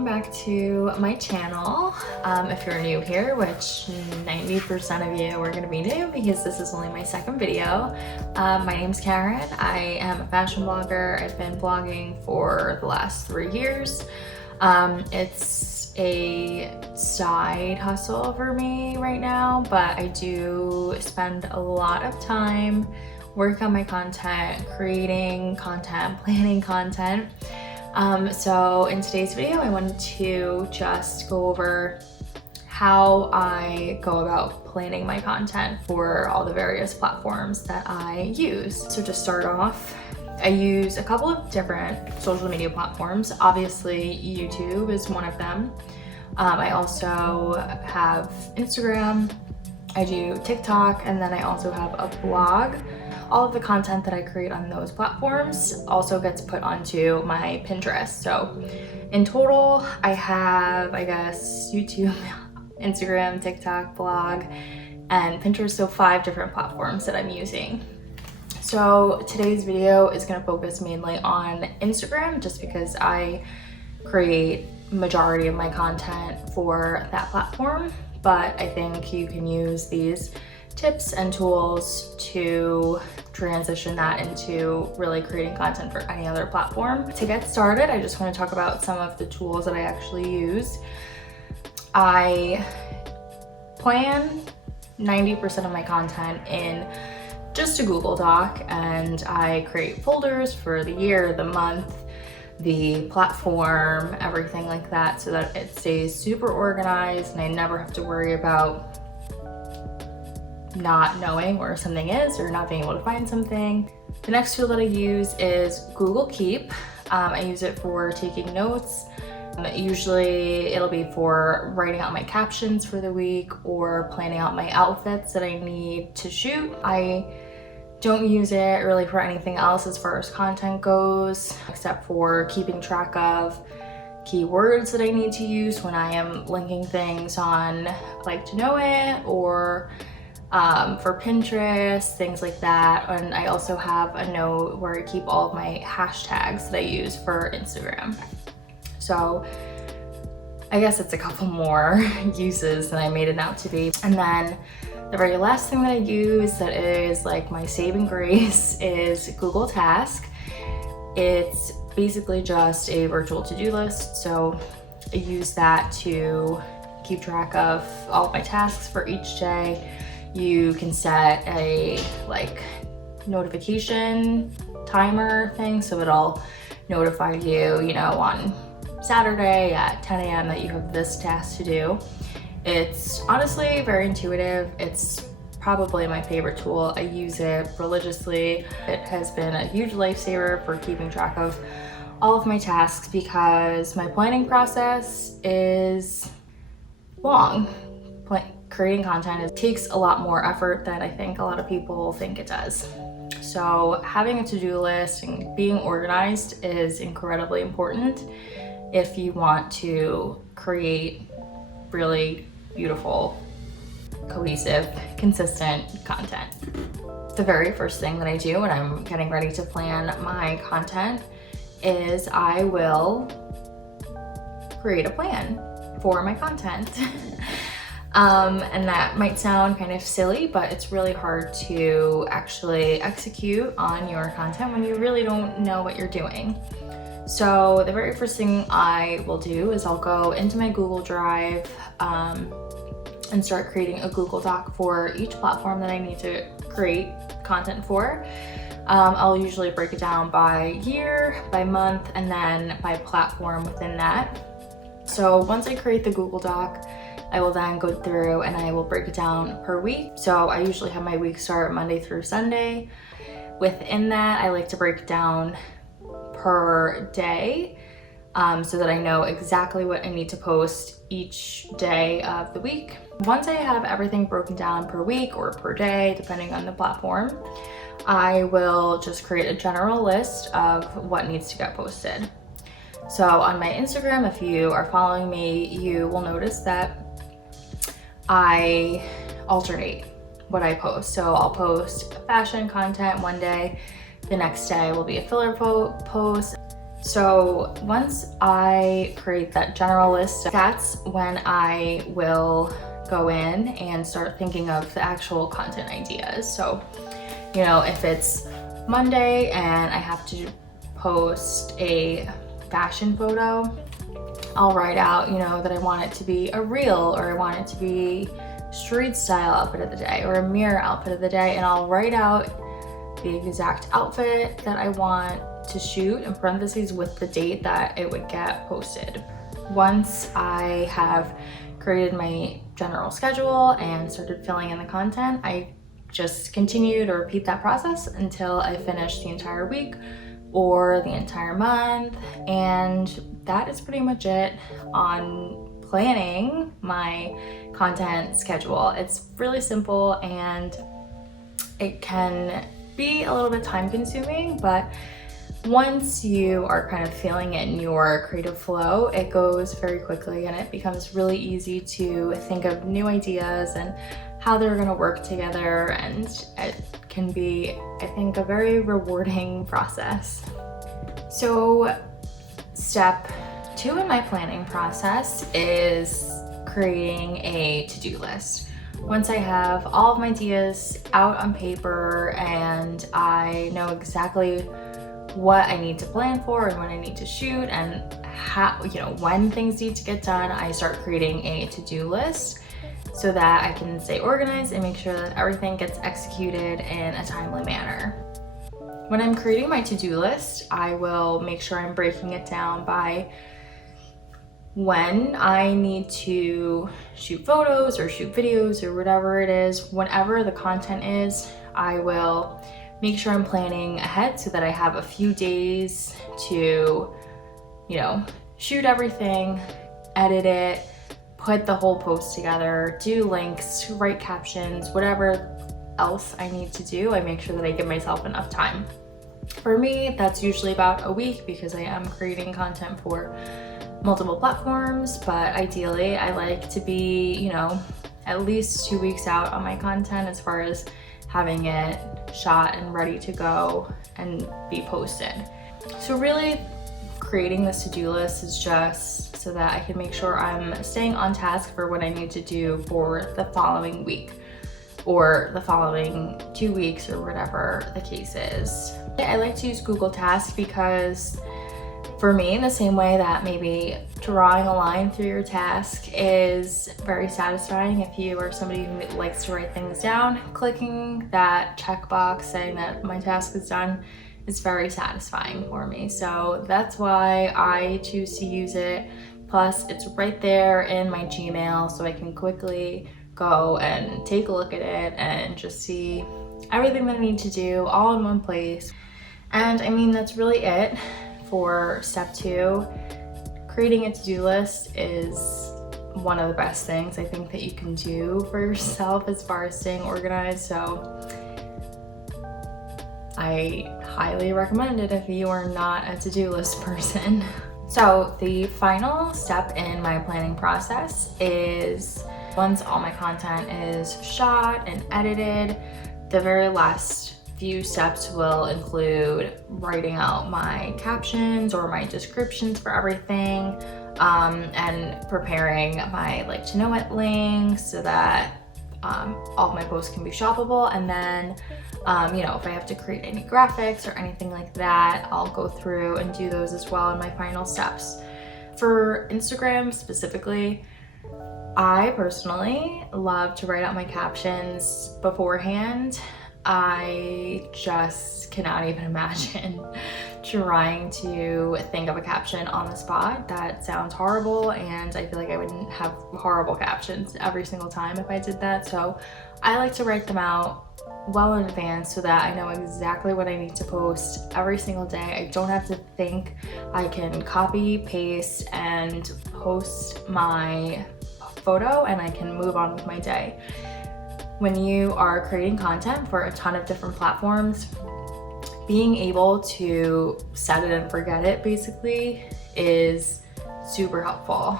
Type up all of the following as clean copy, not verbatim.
welcome back to my channel. If you're new here, which 90% of you are going to be new because this is only my second video. My name's Karen. I am a fashion blogger. I've been blogging for the last 3 years. It's a side hustle for me right now, but I do spend a lot of time working on my content, creating content, planning content. So in today's video, I wanted to just go over how I go about planning my content for all the various platforms that I use. So to start off, I use a couple of different social media platforms. Obviously, YouTube is one of them. I also have Instagram, I do TikTok, and then I also have a blog. All of the content that I create on those platforms also gets put onto my Pinterest. So in total, I have, I guess, YouTube, Instagram, TikTok, blog, and Pinterest. So 5 different platforms that I'm using. So today's video is going to focus mainly on Instagram just because I create majority of my content for that platform. But I think you can use these tips and tools to transition that into really creating content for any other platform. To get started, I just want to talk about some of the tools that I actually use. I plan 90% of my content in just a Google Doc, and I create folders for the year, the month, the platform, everything like that, so that it stays super organized and I never have to worry about not knowing where something is or not being able to find something. The next tool that I use is Google Keep. I use it for taking notes. Usually it'll be for writing out my captions for the week or planning out my outfits that I need to shoot. I don't use it really for anything else as far as content goes, except for keeping track of keywords that I need to use when I am linking things on Like to Know It or for Pinterest, things like that. And I also have a note where I keep all of my hashtags that I use for Instagram. So I guess it's a couple more uses than I made it out to be. And then the very last thing that I use that is like my saving grace is Google Task. It's basically just a virtual to-do list. So I use that to keep track of all of my tasks for each day. You can set a like notification timer thing, so it'll notify you, you know, on Saturday at 10 a.m. that you have this task to do. It's honestly very intuitive. It's probably my favorite tool. I use it religiously. It has been a huge lifesaver for keeping track of all of my tasks because my planning process is long. Creating content takes a lot more effort than I think a lot of people think it does. So having a to-do list and being organized is incredibly important if you want to create really beautiful, cohesive, consistent content. The very first thing that I do when I'm getting ready to plan my content is I will create a plan for my content. And that might sound kind of silly, but it's really hard to actually execute on your content when you really don't know what you're doing. So the very first thing I will do is I'll go into my Google Drive and start creating a Google Doc for each platform that I need to create content for. I'll usually break it down by year, by month, and then by platform within that. So once I create the Google Doc, I will then go through and I will break it down per week. So I usually have my week start Monday through Sunday. Within that, I like to break it down per day so that I know exactly what I need to post each day of the week. Once I have everything broken down per week or per day, depending on the platform, I will just create a general list of what needs to get posted. So on my Instagram, if you are following me, you will notice that I alternate what I post. So I'll post fashion content one day, the next day will be a filler post, So once I create that general list, that's when I will go in and start thinking of the actual content ideas. So, you know, if it's Monday and I have to post a fashion photo, I'll write out, you know, that I want it to be a reel, or I want it to be street style outfit of the day, or a mirror outfit of the day, and I'll write out the exact outfit that I want to shoot in parentheses with the date that it would get posted. Once I have created my general schedule and started filling in the content, I just continue to repeat that process until I finish the entire week or the entire month. And that is pretty much it on planning my content schedule. It's really simple and it can be a little bit time consuming, but once you are kind of feeling it in your creative flow, it goes very quickly and it becomes really easy to think of new ideas and how they're going to work together, and it can be, I think, a very rewarding process. So step 2 in my planning process is creating a to-do list. Once I have all of my ideas out on paper and I know exactly what I need to plan for and when I need to shoot and how, you know, when things need to get done, I start creating a to-do list so that I can stay organized and make sure that everything gets executed in a timely manner. When I'm creating my to-do list, I will make sure I'm breaking it down by when I need to shoot photos or shoot videos or whatever it is. Whenever the content is, I will make sure I'm planning ahead so that I have a few days to, you know, shoot everything, edit it, put the whole post together, do links, write captions, whatever else I need to do. I make sure that I give myself enough time. For me, that's usually about a week because I am creating content for multiple platforms, but ideally I like to be, you know, at least 2 weeks out on my content as far as having it shot and ready to go and be posted. So really creating this to-do list is just so that I can make sure I'm staying on task for what I need to do for the following week or the following 2 weeks or whatever the case is. I like to use Google Tasks because for me, the same way that maybe drawing a line through your task is very satisfying if you are somebody who likes to write things down, clicking that checkbox saying that my task is done is very satisfying for me. So that's why I choose to use it. Plus, it's right there in my Gmail, so I can quickly go and take a look at it and just see everything that I need to do all in one place. And I mean, that's really it for step 2. Creating a to-do list is one of the best things I think that you can do for yourself as far as staying organized. So I highly recommend it if you are not a to-do list person. So the final step in my planning process is once all my content is shot and edited, the very last few steps will include writing out my captions or my descriptions for everything, and preparing my like to know it links so that all of my posts can be shoppable. And then you know, if I have to create any graphics or anything like that, I'll go through and do those as well in my final steps. For Instagram specifically, I personally love to write out my captions beforehand. I just cannot even imagine trying to think of a caption on the spot. That sounds horrible, and I feel like I would have horrible captions every single time if I did that. So I like to write them out well in advance so that I know exactly what I need to post every single day. I don't have to think. I can copy, paste, and post my photo, and I can move on with my day. When you are creating content for a ton of different platforms, being able to set it and forget it basically is super helpful.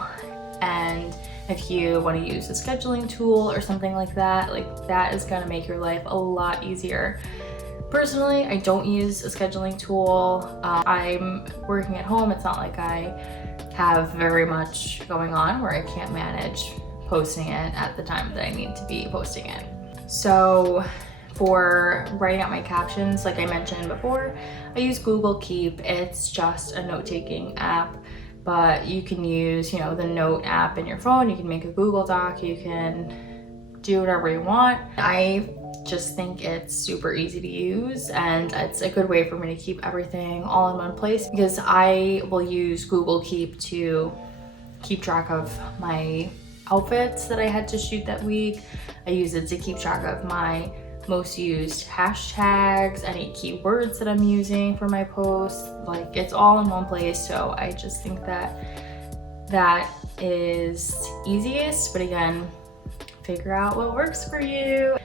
And if you want to use a scheduling tool or something like that is going to make your life a lot easier. Personally, I don't use a scheduling tool. I'm working at home. It's not like I have very much going on where I can't manage posting it at the time that I need to be posting it. So for writing out my captions, like I mentioned before, I use Google Keep. It's just a note-taking app, but you can use, the Note app in your phone. You can make a Google Doc. You can do whatever you want. I just think it's super easy to use, and it's a good way for me to keep everything all in one place, because I will use Google Keep to keep track of my outfits that I had to shoot that week. I use it to keep track of my most used hashtags, any keywords that I'm using for my posts. Like, it's all in one place. So I just think that is easiest, but again, figure out what works for you.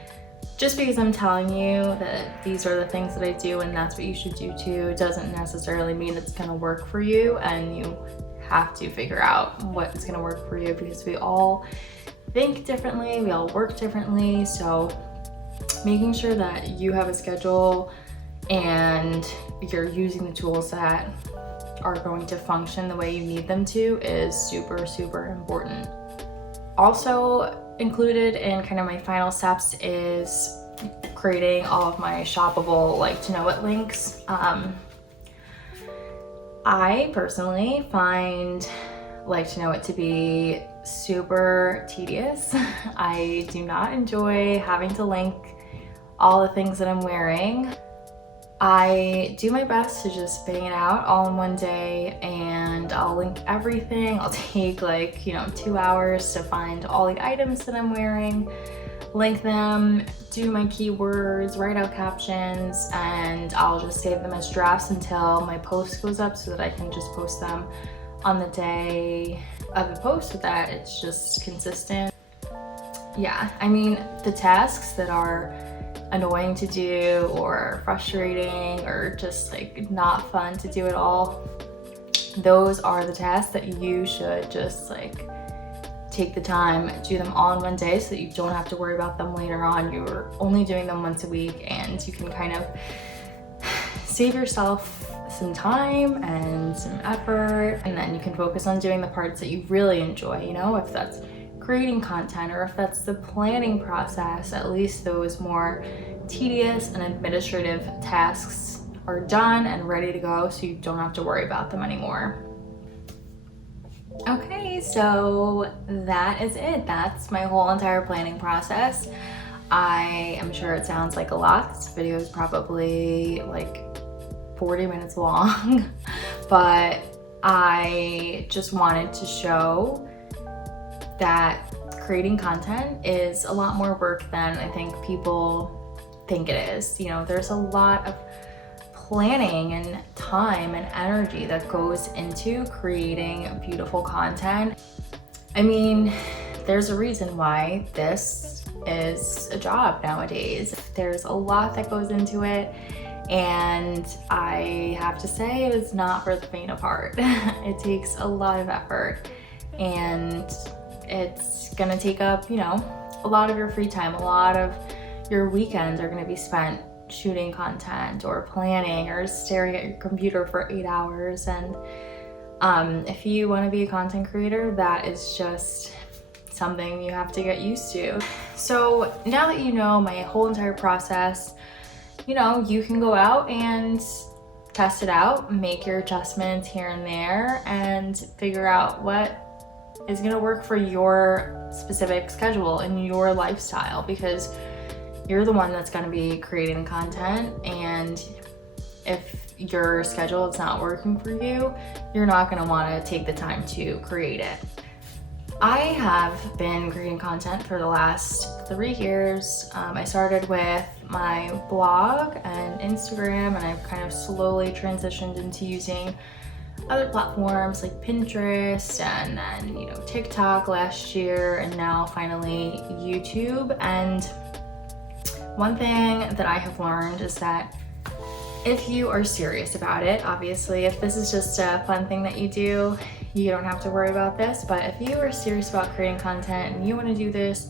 Just because I'm telling you that these are the things that I do and that's what you should do too, it doesn't necessarily mean it's gonna work for you, and you have to figure out what's gonna work for you, because we all think differently, we all work differently. So making sure that you have a schedule and you're using the tools that are going to function the way you need them to is super, super important. Also included in kind of my final steps is creating all of my shoppable like to know it links. I personally find like to know it to be super tedious. I do not enjoy having to link all the things that I'm wearing. I do my best to just bang it out all in one day, and I'll link everything. I'll take 2 hours to find all the items that I'm wearing, link them, do my keywords, write out captions, and I'll just save them as drafts until my post goes up so that I can just post them on the day of the post, so that it's just consistent. Yeah, I mean, the tasks that are annoying to do or frustrating or just not fun to do at all, those are the tasks that you should just take the time, do them all in one day so that you don't have to worry about them later on. You're only doing them once a week, and you can kind of save yourself some time and some effort, and then you can focus on doing the parts that you really enjoy, if that's creating content or if that's the planning process. At least those more tedious and administrative tasks are done and ready to go, so you don't have to worry about them anymore. Okay, so that is it. That's my whole entire planning process. I am sure it sounds like a lot. This video is probably 40 minutes long, but I just wanted to show that creating content is a lot more work than I think people think it is. There's a lot of planning and time and energy that goes into creating beautiful content. I mean, there's a reason why this is a job nowadays. There's a lot that goes into it, and I have to say it is not for the faint of heart. It takes a lot of effort, and it's gonna take up, a lot of your free time. A lot of your weekends are gonna be spent shooting content or planning or staring at your computer for 8 hours. And if you wanna be a content creator, that is just something you have to get used to. So now that you know my whole entire process, you can go out and test it out, make your adjustments here and there, and figure out what is gonna work for your specific schedule and your lifestyle, because you're the one that's gonna be creating the content. And if your schedule is not working for you, you're not gonna wanna take the time to create it. I have been creating content for the last 3 years. I started with my blog and Instagram, and I've kind of slowly transitioned into using other platforms like Pinterest, and then TikTok last year, and now finally YouTube. And one thing that I have learned is that if you are serious about it, obviously if this is just a fun thing that you do, you don't have to worry about this. But if you are serious about creating content and you want to do this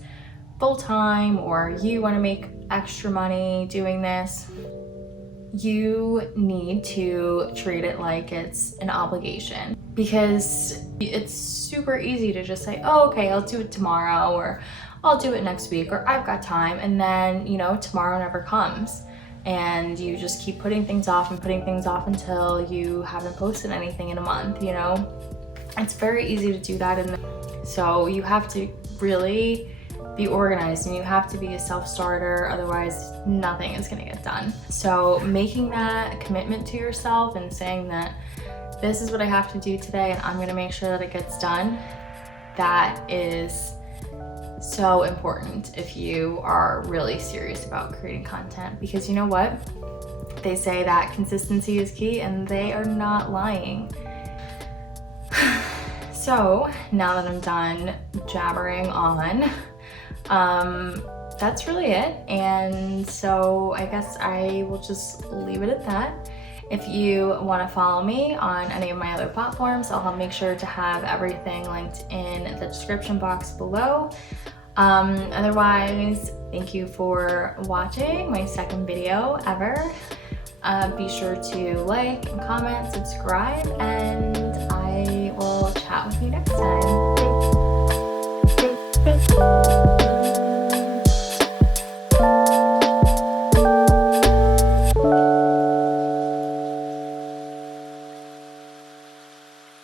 full time, or you want to make extra money doing this, you need to treat it like it's an obligation, because it's super easy to just say, oh, okay, I'll do it tomorrow, or I'll do it next week, or I've got time, and then, you know, tomorrow never comes. And you just keep putting things off and putting things off until you haven't posted anything in a month, you know? It's very easy to do that. So you have to really be organized, and you have to be a self-starter, otherwise nothing is gonna get done. So making that commitment to yourself and saying that this is what I have to do today and I'm gonna make sure that it gets done, that is so important if you are really serious about creating content. Because you know what? They say that consistency is key, and they are not lying. So now that I'm done jabbering on, that's really it. And so I guess I will just leave it at that. If you want to follow me on any of my other platforms, I'll make sure to have everything linked in the description box below. Otherwise, thank you for watching my second video ever. Be sure to like and comment, subscribe, and I will chat with you next time. Thanks.